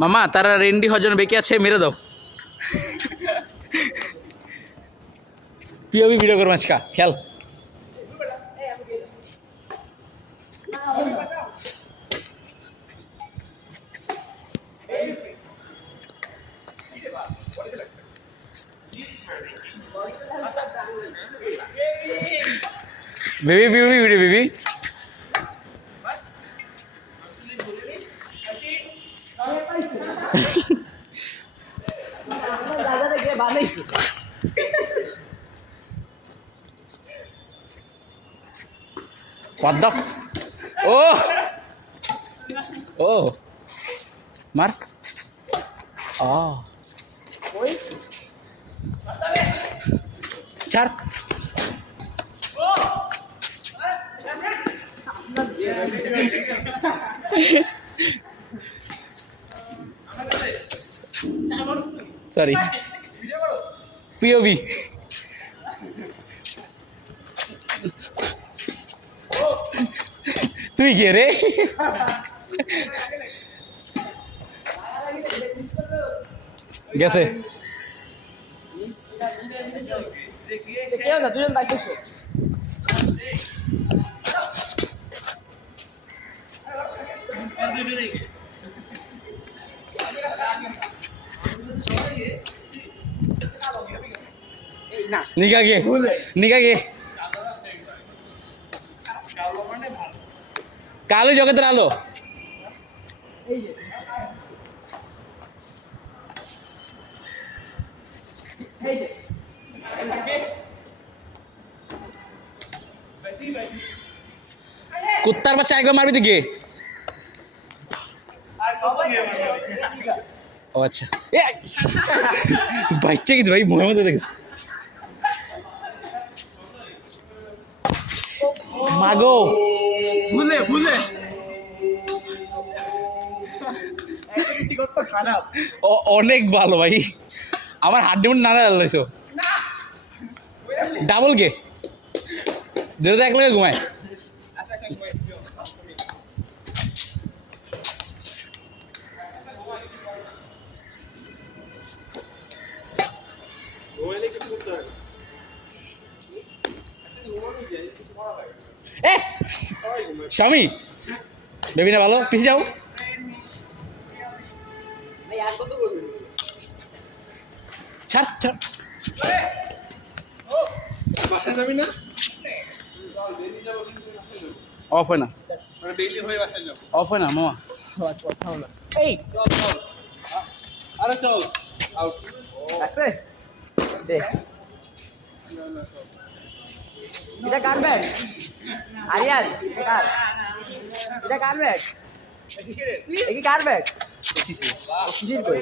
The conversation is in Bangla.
মামা তারা রেন্ডি হওয়ার জন্য বেঁকে আছে, মেরে দাও। পিওবি ভিডিও করবো আজকা, খেল। Baby POB video baby. What the Oh! Oh! Mar? Oh. Char? Sorry. POV. তুই কে রে? গেছে নিকা কে নিকা কে কালো জগতের আলো। কুত্তার বাচ্চা একবার মারবি তুই কে? ও আচ্ছা বাচ্চা কিন্তু ভাই মোহাম্মদ দেখেছে মাগো ভুলে ভুলে অনেক ভালো ভাই, আমার হাড্ডি মুন্ডি নাড়া লাগছো। ডাবল কে দুটো এক লগে ঘুমায়। স্বামী বেবি না ভালো, পিছিয়ে যাও। ছাড় ছাড় অফ হয় না, অফ হয় না মামা। এই আরে চল আউট আছে দে এটা কার ব্যাট আরিয়ান এটা কার ব্যাট কিসের কার ব্যাট কিসের কই